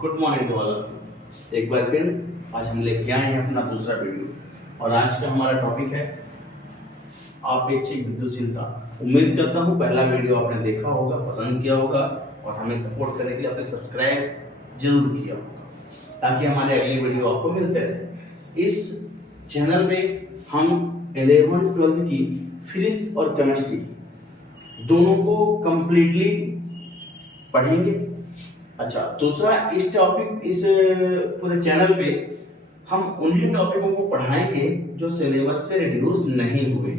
Good morning to all of you. एक बार फिर आज हम लेके आए हैं अपना दूसरा वीडियो और आज का हमारा टॉपिक है अपेक्षिक विद्युतशीलता। उम्मीद करता हूँ पहला वीडियो आपने देखा होगा, पसंद किया होगा और हमें सपोर्ट करने के लिए आपने सब्सक्राइब जरूर किया होगा ताकि हमारे अगली वीडियो आपको मिलते रहे। इस चैनल पे हम 11th-12th की फिजिक्स और केमिस्ट्री दोनों को कंप्लीटली पढ़ेंगे। अच्छा, दूसरा इस पूरे चैनल पे हम उन्हीं टॉपिकों को पढ़ाएंगे जो सिलेबस से रिड्यूस नहीं हुए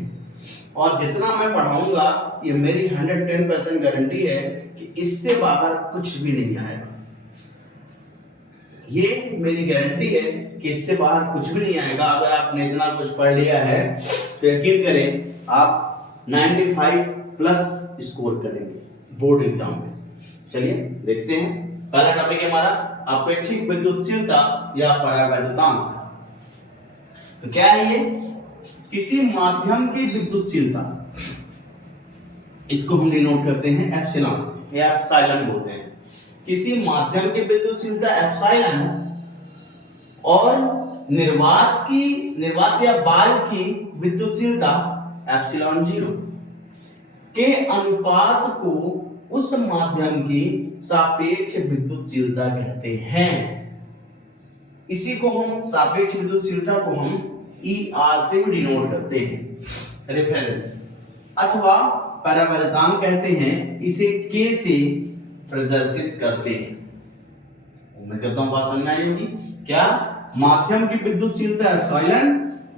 और जितना मैं पढ़ाऊंगा ये मेरी 110% गारंटी है कि इससे बाहर कुछ भी नहीं आएगा। ये मेरी गारंटी है कि इससे बाहर कुछ भी नहीं आएगा। अगर आपने इतना कुछ पढ़ लिया है तो यकीन करें आप 95+ स्कोर करेंगे बोर्ड एग्जाम में। चलिए देखते हैं, पहला टॉपिक है हमारा अपेक्षिक विद्युतशीलता या परावैद्युतांक। तो क्या है ये? किसी माध्यम की विद्युतशीलता, इसको हम डिनोट करते हैं एप्सिलॉन से या एप्सिलॉन बोलते हैं। किसी माध्यम की विद्युतशीलता एप्सिलॉन और निर्वात या वायु की विद्युतशीलता एप्सिलॉन 0 के अनुपात को उस माध्यम की सापेक्ष विद्युतशीलता कहते हैं। इसी को हम सापेक्ष विद्युतशीलता को हम ER से डिनोट करते हैं, रेफरेंस, अथवा परावैद्युतांक कहते हैं। इसे K से प्रदर्शित करते हैं। उम्मीद करता हूं बात समझ में आई होगी। क्या? माध्यम की विद्युतशीलता एप्सिलॉन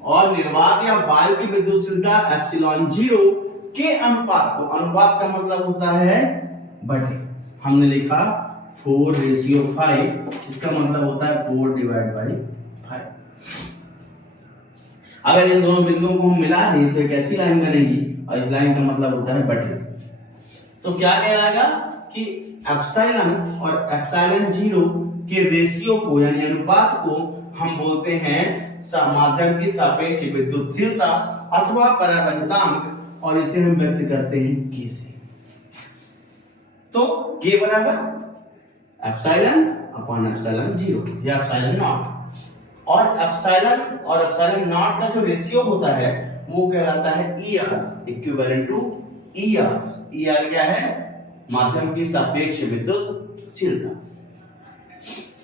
और निर्वात या वायु की विद्युतशीलता एप्सिलॉन 0 के अनुपात को, अनुपात का मतलब होता है बटे, हमने लिखा 4:5, इसका मतलब होता है 4/5। अगर इन दोनों बिंदुओं को हम मिला दें तो एक ऐसी लाइन बनेगी और इस लाइन का मतलब होता है बटे। तो क्या कहलाएगा कि एप्सिलॉन और एप्सिलॉन 0 के रेशियो को यानी अनुपात को हम बोलते हैं माध्यम की सापेक्ष विद्युतशीलता अथवा परावैद्युतांक और इसे हम व्यक्त करते हैं K से। तो K बराबर एप्सिलॉन अपॉन एप्सिलॉन 0 या एप्सिलॉन नॉट, और एप्सिलॉन नॉट का जो रेशियो होता है वो कहलाता है ER, equivalent to ER। ER क्या है? माध्यम की सापेक्ष विद्युतशीलता।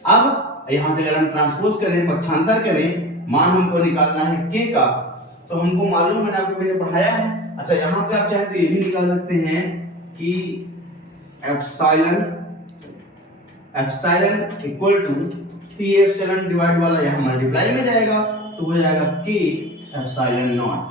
अब यहां से अगर हम ट्रांसपोज करें, पक्षांतर करें, मान हमको निकालना है K का, तो हमको मालूम है, मैंने आपको पहले पढ़ाया है। अच्छा, यहां से आप चाहे तो ये भी निकाल सकते हैं कि epsilon equal to P epsilon divide वाला यहां मल्टीप्लाई में जाएगा तो हो जाएगा K एप्सिलॉन नॉट।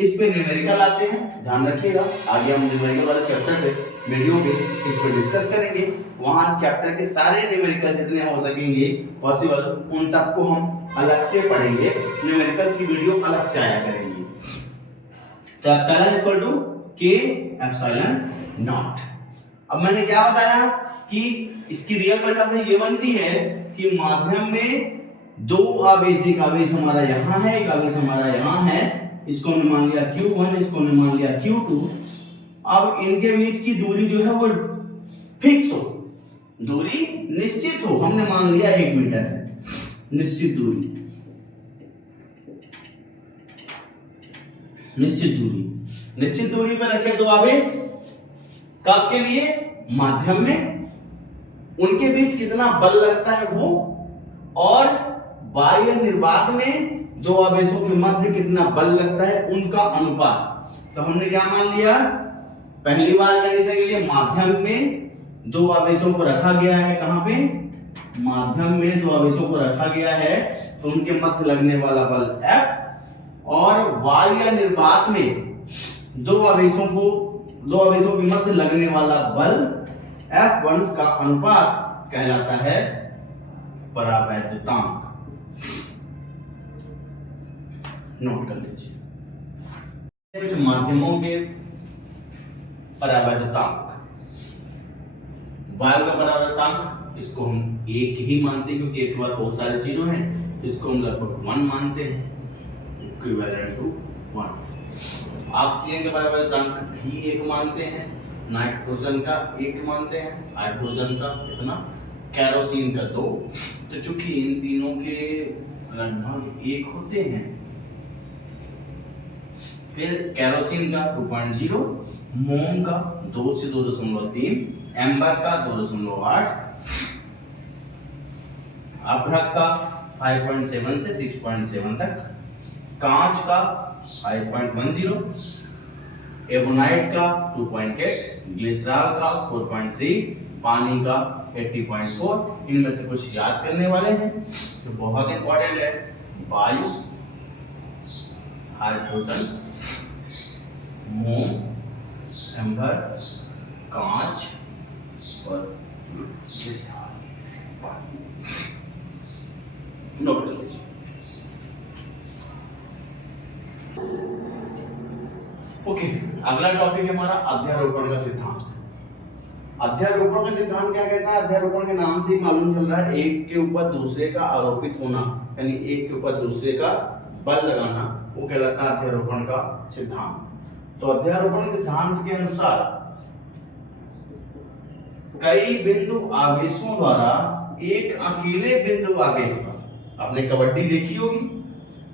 इस पे न्यूमेरिकल आते हैं, ध्यान रखिएगा। आगे हम न्यूमेरिकल वाले चैप्टर पे वीडियो पे इस पे डिस्कस करेंगे। वहां चैप्टर के सारे न्यूमेरिकल जितने हो सकेंगे पॉसिबल उन सबको हम अलग से पढ़ेंगे। न्यूमेरिकल्स की वीडियो अलग से आया करेंगी। तो epsilon equal to K epsilon naught. अब मैंने क्या बताया कि इसकी रियल परिभाषा ये बनती है कि माध्यम में दो आवेश, एक आवेश हमारा यहाँ है, एक आवेश हमारा यहाँ है, इसको हमने मान लिया Q1, इसको हमने मान लिया Q2। अब इनके बीच की दूरी जो है वो फिक्स हो, दूरी निश्चित हो, हमने मान लिया 1 मीटर है निश्चित दूरी। निश्चित दूरी पर रखे दो आवेश, कब के लिए? माध्यम में। उनके बीच कितना बल लगता है वो, और वायु निर्वात में दो आवेशों के मध्य कितना बल लगता है उनका अनुपात। तो हमने क्या मान लिया? पहली बार कंडीशन के लिए माध्यम में दो आवेशों को रखा गया है। कहां पे? माध्यम में दो आवेशों को रखा गया है तो उनके मध्य लगने वाला बल F, और वायु या निर्वात में दो आवेशों के मध्य लगने वाला बल F1 का अनुपात कहलाता है परावैद्युतांक। नोट कर लीजिए कुछ माध्यमों के परावैद्युतांक। वायु का परावैद्युतांक, इसको हम 1 ही मानते हैं क्योंकि एक बार बहुत सारे जीरो हैं, तो इसको हम लगभग 1 मानते हैं, इक्विवेलेंट टू 1। ऑक्सीजन के परावैद्युतांक भी 1 मानते हैं, नाइट्रोजन का 1 मानते हैं, हाइड्रोजन का कितना, केरोसिन का 2। तो चूंकि इन तीनों के लगभग 1 होते हैं, फिर केरोसिन का 2.0, मोम का 2 से 2.3, एम्बर का 2.8, अभ्रक का 5.7 से 6.7 तक, कांच का 5.10, एबोनाइट का 2.8, ग्लिसरॉल का 4.3, पानी का 80.4। इनमें से कुछ याद करने वाले हैं तो बहुत इंपॉर्टेंट है, वायु, हाइड्रोजन, मोम, एम्बर, कांच और ग्लिसरॉल, पानी। नोट कर लीजिए। ओके, अगला टॉपिक है हमारा अध्यारोपण का सिद्धांत। अध्यारोपण का सिद्धांत क्या कहता है? अध्यारोपण के नाम से ही मालूम चल रहा है, एक के ऊपर दूसरे का आरोपित होना, यानी एक के ऊपर दूसरे का बल लगाना, वो कहलाता है अध्यारोपण का सिद्धांत। तो अध्यारोपण सिद्धांत के अनुसार कई बिंदु आवेशों द्वारा एक अकेले बिंदु आवेश पर, आपने कबड्डी देखी होगी,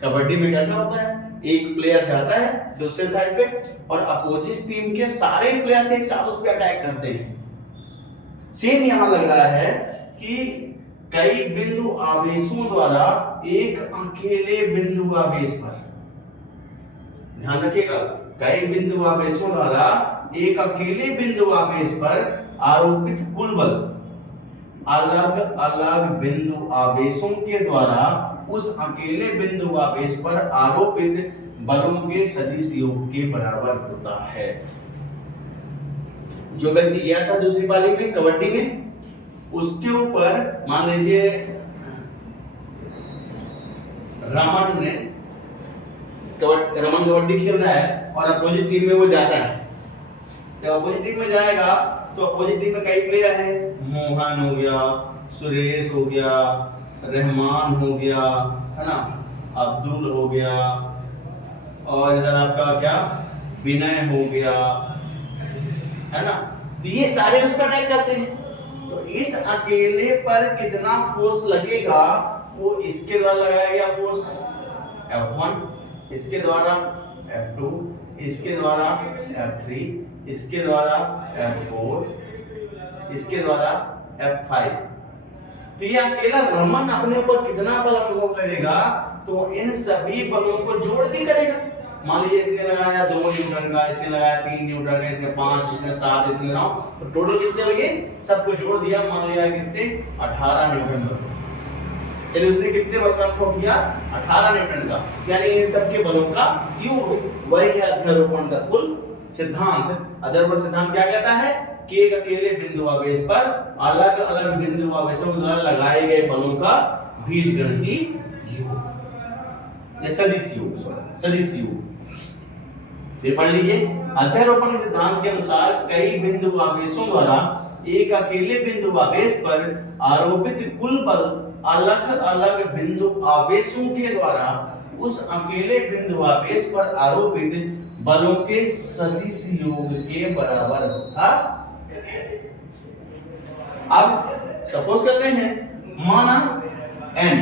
कबड्डी में कैसा होता है, एक प्लेयर जाता है दूसरे साइड पे और अपोजिट टीम के सारे प्लेयर्स एक साथ उस पर अटैक करते हैं। सेम यहां लग रहा है कि कई बिंदु आवेशों द्वारा एक अकेले बिंदु आवेश पर, ध्यान रखिएगा, कई बिंदु आवेशों द्वारा एक अकेले बिंदु आवेश पर आरोपित कुल बल अलग अलग बिंदु आवेशों के द्वारा उस अकेले बिंदु आवेश पर आरोपित बलों के सदिश योग के बराबर होता है। जो व्यक्ति गया था दूसरी पाली में कबड्डी में, उसके ऊपर मान लीजिए रमन कबड्डी खेल रहा है और अपोजिट टीम में वो जाता है। जब अपोजिट टीम में जाएगा तो अपोजिट टीम में कई प्लेयर हैं, मोहन हो गया, सुरेश हो गया, रहमान हो गया, है ना, अब्दुल हो गया, और इधर आपका क्या विनय हो गया, है ना। तो ये सारे उस पर अटैक करते हैं। तो इस अकेले पर कितना फोर्स लगेगा वो इसके द्वारा लगाया गया फोर्स F1, इसके द्वारा F2, इसके द्वारा F3, इसके द्वारा F4, इसके द्वारा F5। तो ये अकेला रमन अपने ऊपर कितना बल अनुभव करेगा, तो इन सभी बलों को जोड़ के करेगा। मान लीजिए इसने लगाया 2 न्यूटन का, इसने लगाया 3 न्यूटन का, इसने 5, इसने 7, इसने 9, तो टोटल कितने लगे, सबको जोड़ दिया, मान लिया कितने 18 न्यूटन का। यानी उसने कितने बल का अनुभव किया, 18 न्यूटन का, यानी इन सबके बलों का योग। वही है अध्यारोपण का कुल सिद्धांत। अध्यारोपण सिद्धांत क्या कहता है कि एक अकेले बिंदु आवेश पर अलग अलग बिंदु आवेशों द्वारा लगाए गए बलों का बीजगणितीय योग या सदिश योग, सदिश योग। फिर पढ़ लीजिए, अध्यारोपण के सिद्धांत के अनुसार कई बिंदु आवेशों द्वारा एक अकेले बिंदु आवेश पर आरोपित कुल बल अलग अलग बिंदु आवेशों के द्वारा उस अकेले बिंदु आवेश पर आरोपित बलों के सदिश योग के बराबर होता है। अब सपोज करते हैं, माना n,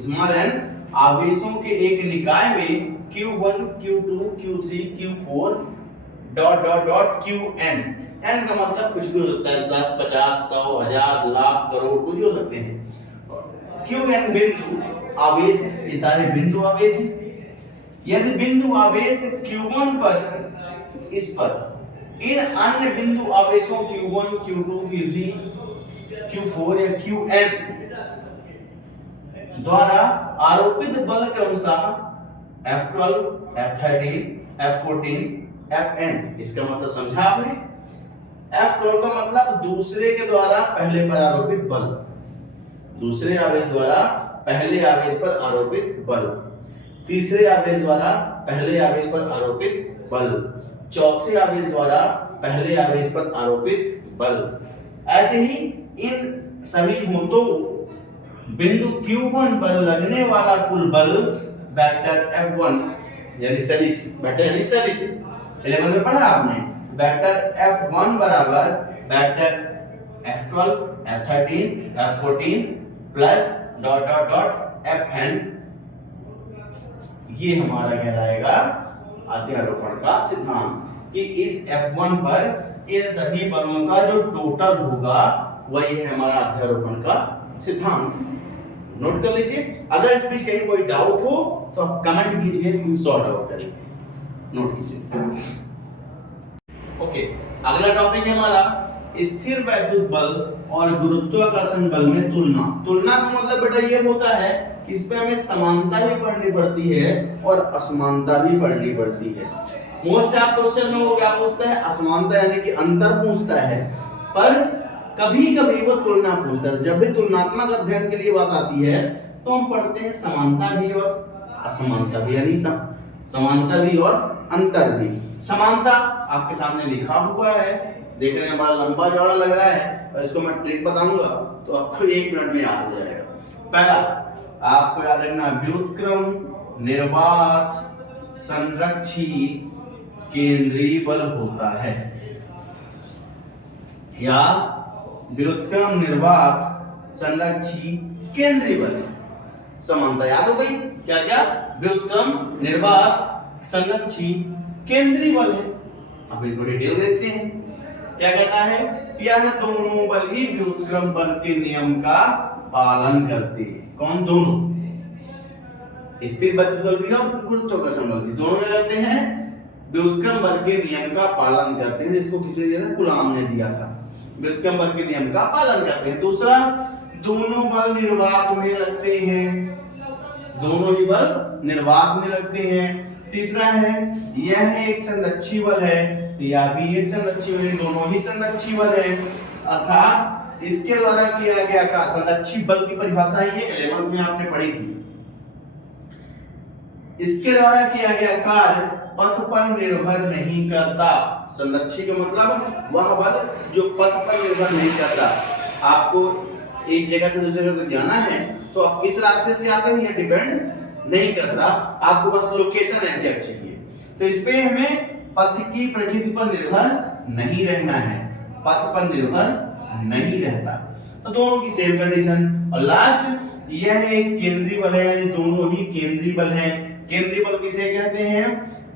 स्मॉल n आवेशों के एक निकाय में Q1, Q2, Q3, Q4 dot dot dot Qn, n का मतलब कुछ भी हो सकता है, 10, 50, 100, 1000, लाख, करोड़, कुछ भी हो सकते हैं। Qn बिंदु आवेश है, ये सारे बिंदु आवेश हैं। यदि बिंदु आवेश Q1 पर, इस पर इन अन्य बिंदु आवेशों Q1, Q2, Q3, Q4 या Qn द्वारा आरोपित बल क्रमशः F12, F13, F14, Fn, इसका मतलब समझा आपने। F12 का मतलब दूसरे के द्वारा पहले पर आरोपित बल, दूसरे आवेश द्वारा पहले आवेश पर आरोपित बल, तीसरे आवेश द्वारा पहले आवेश पर आरोपित बल, चौथे आवेश द्वारा पहले आवेश पर आरोपित बल। ऐसे ही इन सभी हो तो बिंदु Q1 पर लगने वाला कुल बल वेक्टर F1 यानी सदिश, वेक्टर यानी सदिश 11 में पढ़ा आपने। वेक्टर F1 बराबर vector F12, F13, F14 plus dot dot dot Fn, ये हमारा कहलाएगा अध्यारोपण का सिद्धांत कि इस F1 पर इन सभी बलों का जो टोटल होगा वही है हमारा अध्यारोपण का सिद्धांत। नोट कर लीजिए, अगर इस बीच कहीं कोई डाउट हो तो आप कमेंट कीजिए, हम सॉर्ट आउट करेंगे। नोट कीजिए। ओके, अगला टॉपिक है हमारा स्थिर वैद्युत बल और गुरुत्वाकर्षण बल में तुलना। तुलना का मतलब बेटा ये होता है कि इसमें हमें समानता भी पढ़नी पड़ती है और असमानता भी पढ़नी पड़ती है। मोस्ट ऑफ क्वेश्चन में वो क्या पूछता है, असमानता यानी कि अंतर पूछता है, पर कभी कभी वो तुलना पूछता है। जब भी तुलनात्मक अध्ययन के लिए बात आती है तो हम पढ़ते हैं समानता भी और असमानता भी, यानी समानता भी और अंतर भी। समानता आपके सामने लिखा हुआ है, देखने में बड़ा लंबा चौड़ा लग रहा है, और इसको मैं ट्रिक बताऊंगा तो आपको 1 मिनट में याद हो जाएगा। पहला आपको याद रखना, व्युत्क्रम निर्वात संरक्षी केंद्रीय बल होता है, या व्युत्क्रम निर्वात संरक्षी केंद्रीय बल। समानता याद हो गई, क्या क्या, व्युत्क्रम निर्वात संरक्षी केंद्रीय बल है। अब इसको डिटेल देखते हैं, क्या कहता है, यह दोनों बल ही व्युत्क्रम बल के नियम का पालन करते हैं। कौन दोनों, स्थिर वैद्युत बल भी और गुरुत्वाकर्षण बल भी, दोनों क्या करते हैं, व्युत्क्रम बल के नियम का पालन करते हैं। इसको किसने दिया था, कूलॉम ने दिया था। व्युत्क्रम बल के नियम का पालन करते हैं। दूसरा, दोनों बल निर्वात में लगते हैं, दोनों ही बल निर्वात में लगते हैं। तीसरा है, यह एक संरक्षी बल है, यह भी एक संरक्षी बल है, दोनों ही संरक्षी बल है। अर्थात इसके द्वारा किया गया कार्य, संरक्षी बल की परिभाषा ये 11th में आपने पढ़ी थी। इसके द्वारा किया गया कार्य पथ पर निर्भर नहीं करता। संरक्षी का मतलब वह बल जो पथ पर निर्भर नहीं करता। आपको एक जगह से दूसरी जगह तक जाना है तो आप किस रास्ते से आते हैं ये डिपेंड नहीं करता, आपको बस लोकेशन एग्जैक्ट चाहिए। तो इस पे हमें पथ की प्रकृति पर निर्भर नहीं रहना है, पथ पर निर्भर नहीं रहता। तो दोनों की सेम कंडीशन। और लास्ट, यह एक केंद्रीय बल है, यानी दोनों ही केंद्रीय बल हैं। केंद्रीय बल किसे कहते हैं,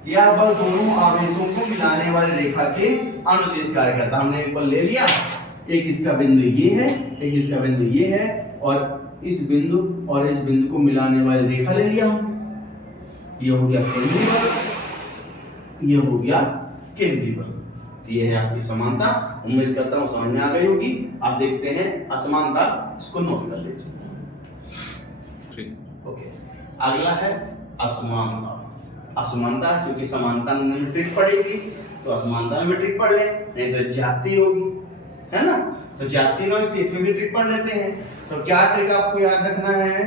यह बल दोनों आवेशों को मिलाने वाली रेखा के अनुदिश कार्य करता है। हमने एक बल ले लिया, एक इसका बिंदु ये है, एक इसका बिंदु ये है, और इस बिंदु और इस बिंदु को मिलाने वाली रेखा ले लिया हम। ये हो गया केंद्रीय बल, ये हो गया केंद्रीय बल। ये है आपकी समानता। उम्मीद करता हूं समझ में आ गई होगी। आप देखते हैं असमानता, इसको नोट कर लीजिए। ओके, अगला है असमानता। असमानता, क्योंकि समानता में ट्रिक पड़ेगी तो असमानता में ट्रिक पढ़ ले, नहीं तो ज्यादती होगी, है ना। तो ज्यादती ना, इसमें भी ट्रिक पढ़ लेते हैं। तो क्या ट्रिक आपको याद रखना है,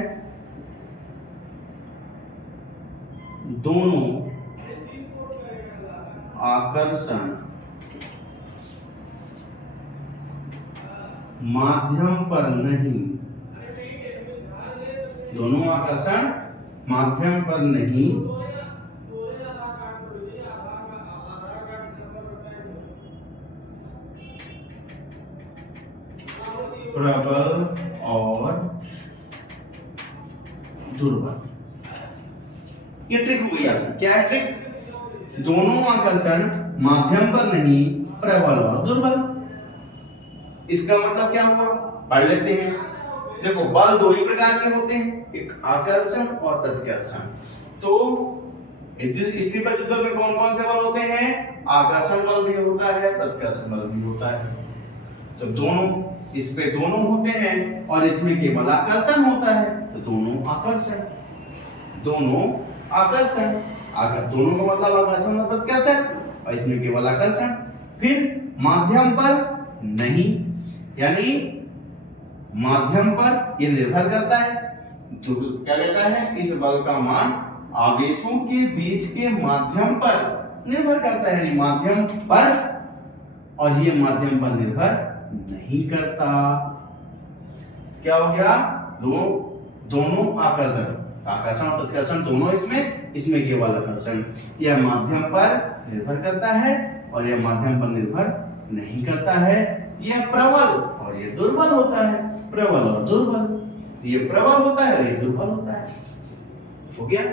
दोनों आकर्षण माध्यम पर नहीं, दोनों आकर्षण माध्यम पर नहीं, प्रबल और दुर्बल। ये ट्रिक हो गई आपकी। क्या है ट्रिक, दोनों आकर्षण माध्यम पर नहीं, प्रबल और दुर्बल। इसका मतलब क्या हुआ, पढ़ लेते हैं। देखो, बल दो ही प्रकार के होते हैं, एक आकर्षण और प्रतिकर्षण। तो स्थिर वैद्युत बल में कौन कौन से बल होते हैं, आकर्षण बल भी होता है, प्रतिकर्षण बल भी होता है। तो दोनों, इस पे दोनों होते हैं और इसमें केवल आकर्षण होता है, तो दोनों आकर्षण, दोनों आकर्षण, दोनों का मतलब आकर्षण और प्रतिकर्षण, और इसमें केवल आकर्षण। फिर माध्यम पर नहीं, यानी माध्यम पर ये निर्भर करता है, तो क्या कहता है, इस बल का मान आवेशों के बीच के माध्यम पर निर्भर करता है, यानी माध्यम पर, और ये माध्यम पर निर्भर नहीं करता। क्या हो गया, दोनों आकर्षण, आकर्षण और प्रतिकर्षण दोनों इसमें केवल आकर्षण। यह माध्यम पर निर्भर करता है और यह माध्यम पर निर्भर नहीं करता है। यह प्रबल और यह दुर्बल होता है, प्रबल और दुर्बल। ये प्रबल होता है और ये दुर्बल होता है। हो गया,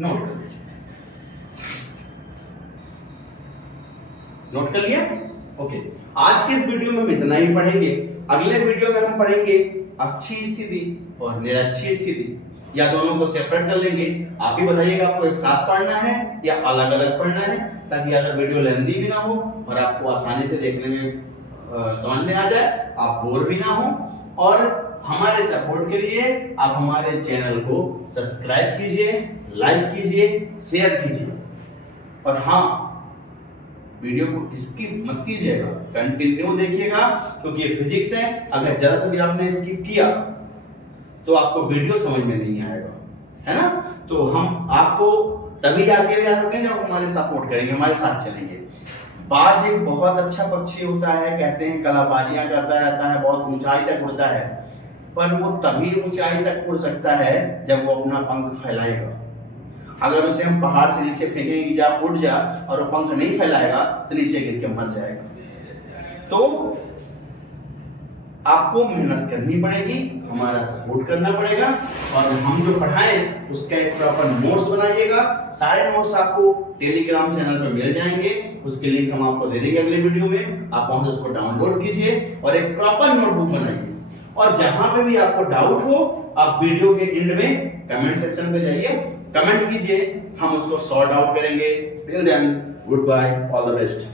नोट कर लीजिए। नोट कर लिया? ओके, आज के इस वीडियो में हम इतना ही पढ़ेंगे। अगले वीडियो में हम पढ़ेंगे अच्छी स्थिति और निरक्षी स्थिति, या दोनों को सेपरेट कर लेंगे। आप ही बताइएगा आपको एक साथ पढ़ना है या अलग अलग पढ़ना है, ताकि ज़्यादा वीडियो लेंथी भी ना हो और आपको आसानी से देखने में समझ में आ जाए, आप बोर भी ना हो। और हमारे सपोर्ट के लिए आप हमारे चैनल को सब्सक्राइब कीजिए, लाइक कीजिए, शेयर कीजिए। और हाँ, वीडियो को स्किप मत कीजिएगा, कंटिन्यू देखिएगा, क्योंकि ये फिजिक्स है। अगर जरा सा भी आपने स्किप किया तो आपको वीडियो समझ में नहीं आएगा, है ना। तो हम आपको तभी आगे ले आ सकते हैं जब हमारे सपोर्ट करेंगे, हमारे साथ चलेंगे। बाज एक बहुत अच्छा पक्षी होता है, कहते हैं कलाबाजियां करता रहता है, बहुत ऊंचाई तक उड़ता है, पर वो तभी ऊंचाई तक उड़ सकता है जब वो अपना पंख फैलाएगा। अगर उसे हम पहाड़ से नीचे फेंकेंगे कि जा उड़ जा, और वो पंख नहीं फैलाएगा तो नीचे गिर के मर जाएगा। तो आपको मेहनत करनी पड़ेगी, हमारा सपोर्ट करना पड़ेगा, और हम जो पढ़ाएं उसका एक प्रॉपर नोट्स बनाइएगा। सारे नोट्स आपको टेलीग्राम चैनल पर मिल जाएंगे, उसके लिंक हम आपको दे देंगे अगले वीडियो में। आप वहां से उसको डाउनलोड कीजिए और एक प्रॉपर नोटबुक बनाइए। और जहां पे भी आपको डाउट हो, आप वीडियो के एंड में कमेंट सेक्शन पे जाइए, कमेंट कीजिए, हम उसको सॉर्ट आउट करेंगे। Till then, good bye, all the best.